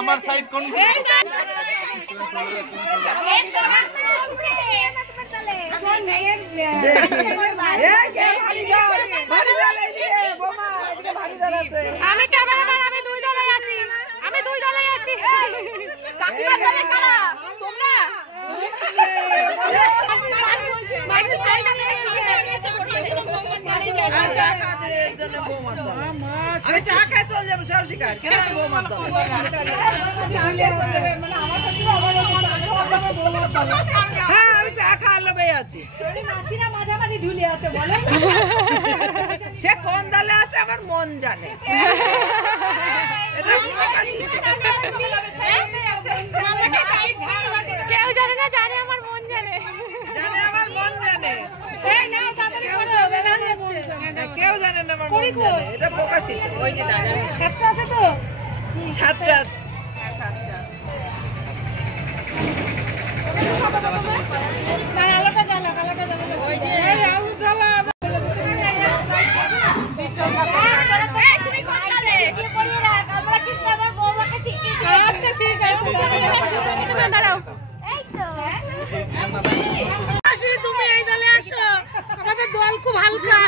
আমার সাইড কোন আমি দুই দলে আছি কাকিমা দলে কারা তোমরা আমি চা খাই চল যাবো সব শিকার কেন বৌমার দল হ্যাঁ আমি চা খাওয়ার লোভে আছি মাঝামাঝি ঝুলে আছে বলে সে কোন দলে আছে আমার মন জানে কেউ জানে না জানে আমার মন জানে আমার মন জানে কেউ জানে না আমার মন জানে এটা প্রকাশিত ওই যে সাতটা আছে তো সাতটা আলোটা জ্বালা ওই যে আলো জ্বালা আচ্ছা ঠিক আছে দাঁড়াও তুমি এই দলে আসো আমাদের দল খুব হালকা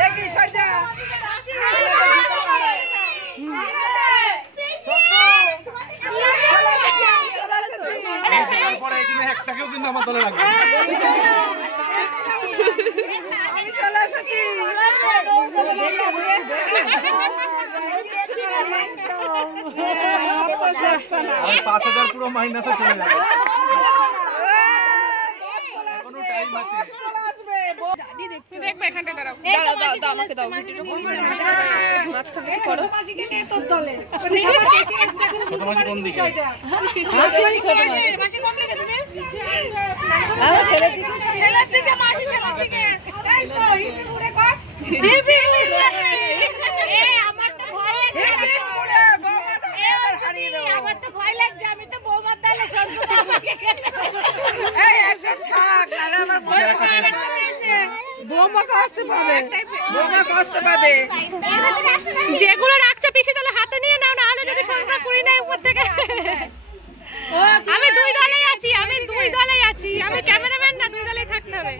দেখি সইটা একটাকেও কিন্তু আমার দলে লাগবে আমি চলে এসেছি আমি 5000 পুরো মাইনাসে চলে যাবে এখনো টাইম আছে দেখবে এখানটা দাঁড়াও দাও আমাকে দাও মাঝখান থেকে করো তোর দলে ছোট মাঝি কোন দিকে মাসি কম লেগে তুমি আমার ছেলের দিকে মাসি ছেলের দিকে এই তো হিপি পুরে কর আমার তো ভয় লাগছে আমার তো ভয় লাগছে আমি তো বৌমার দলে সর্বদা আমাকে এই একজন থাক আর আমার বৌমা কষ্ট পাবে যেগুলো রাখছে পিসি তাহলে হাতে নিয়ে নাও না হলে যদি সংখ্যা করি নাই উপর থেকে আমি দুই দলেই আছি আমি ক্যামেরাম্যান না দুই দলেই থাকতে হবে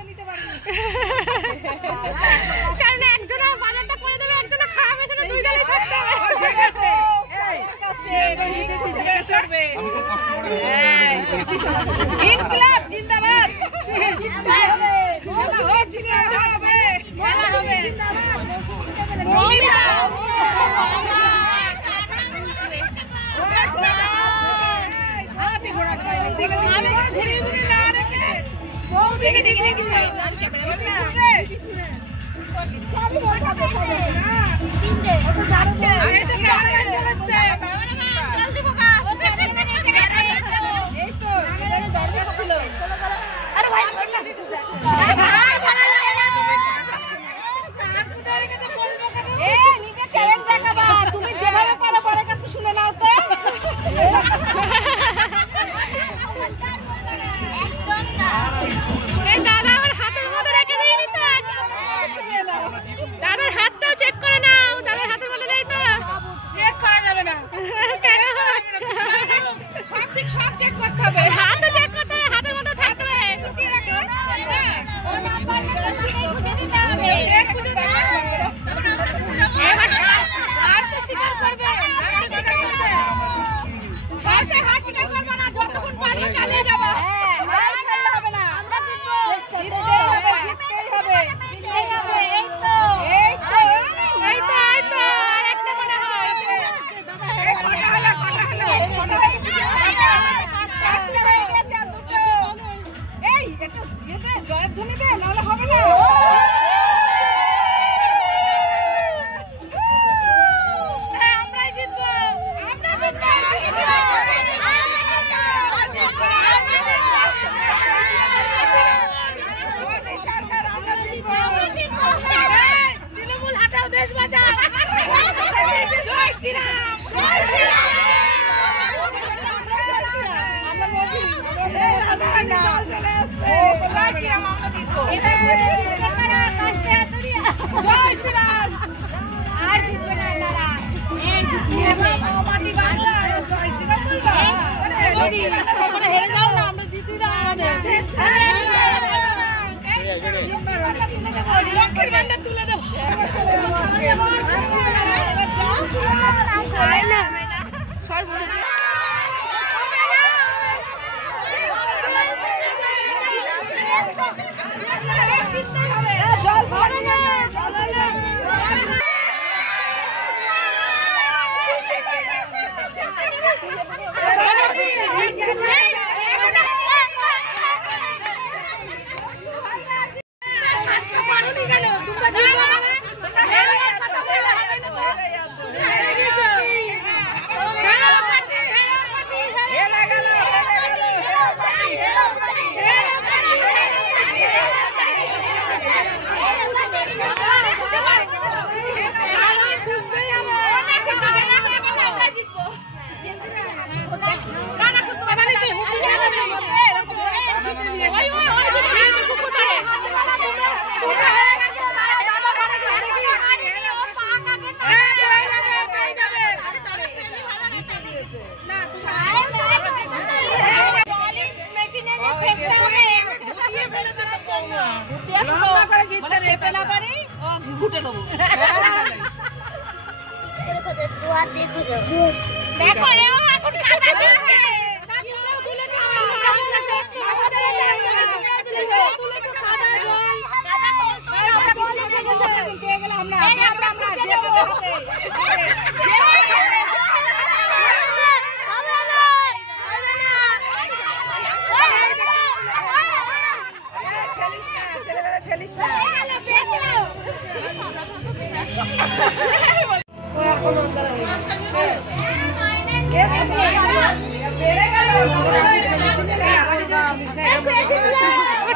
কারণ একজন বাজারটা করে দেবে একজন খাওয়াবে সেটা দুই দলেই থাকতে হবে ইনকিলাব জিন্দাবাদ তুমি যেভাবে পারো পরের কাছে শুনে নাও তো দাদা আমার হাতের মধ্যে রেখে দিইনি তো দাদার হাতটাও চেক করে নাও দাদার হাতের মধ্যে নেই তো চেক করা যাবে না কেন সব চেক করতে হবে হাতও চেক করতে হবে হাতের মধ্যে থাকতে হবে আর তো স্বীকার করবে হাত স্বীকার করবো না যতক্ষণ পারবো চালিয়ে যাবো হবে না আমরা জিততেই হবে আরেকটা মনে হয় জয়ধ্বনি দে নাহলে হবে না আমরাই জিতবো তৃণমূল হাটাও দেশ বাঁচাও জয় শ্রীরাম আমরা শ্রীরাম আমরা জিতবো। জয় শ্রীরাম। আর জিতবে না আপনারা। মাটি বাংলা জয় শ্রীরাম বলবা। মোদি সেখানে হেরে যাও না, আমরা জিতি না আমাদের। লক্ষ্মীর ভান্ডার তুলে দেবো।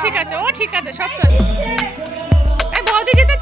ঠিক আছে, ও ঠিক আছে, সব চলে। বলতে যেতে